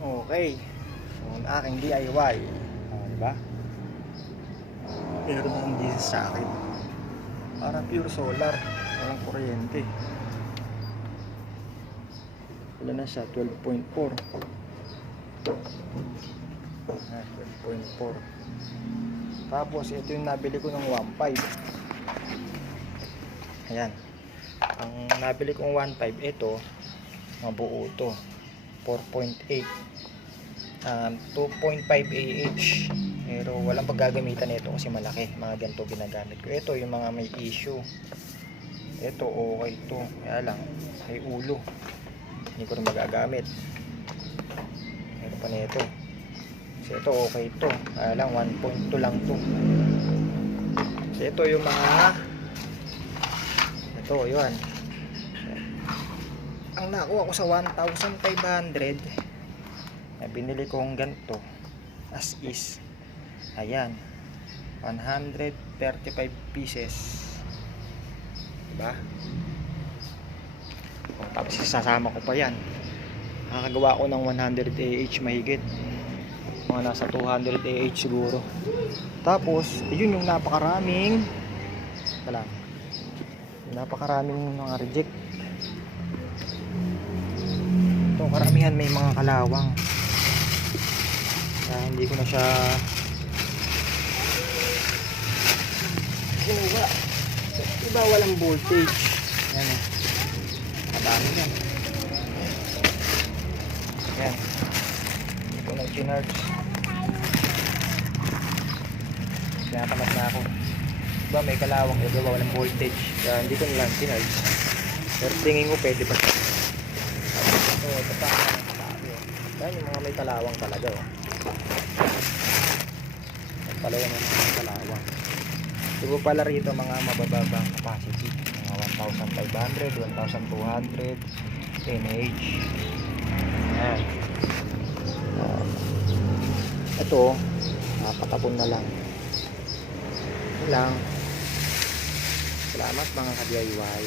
Okay. So, ang aking DIY. Diba? Meron ng diesel sa akin. Parang pure solar. Walang kuryente. Wala na siya, 12.4. 12.4. Tapos, ito yung nabili ko ng 1.5. Ayan. Ang nabili kong 1.5, ito, mabuo to. 4.8. 2.5 AH. Pero walang paggagamitan nito kasi malaki. Mga ganito ginagamit ko. Ito yung mga may issue. Ito okay to. Kaya lang, may ulo. Hindi ko rin magagamit. Meron pa nito. Kasi ito okay to. Kaya lang 1.2 lang to. Kasi ito yung mga ito yun. Ang nakuha ko sa 1,500 na binili kong ganito as is. Ayan. 135 pieces. Diba? Tapos sasama ko pa yan. Nakakagawa ko ng 100 AH mahigit. Mga nasa 200 AH siguro. Tapos, yun yung napakaraming mga reject. Ito, karamihan may mga kalawang. Kaya hindi ko na siya kinuha. Diba walang voltage? Yan eh. Madami yan. Yan. Hindi ko na chinards. Sinatamad na ako. Diba may kalawang, diba walang voltage. Kaya hindi ko nilang chinards. Pero tingin ko pwede pa siya. Ito pa. Yan yung mga may kalawang talaga. Palayan ng mga kalawang. Diba pala rito mga mabababang capacity. Mga 1,500, 1,200 mAh. Yan. Ito, patapon na lang. Ito lang. Salamat mga ka-DIY.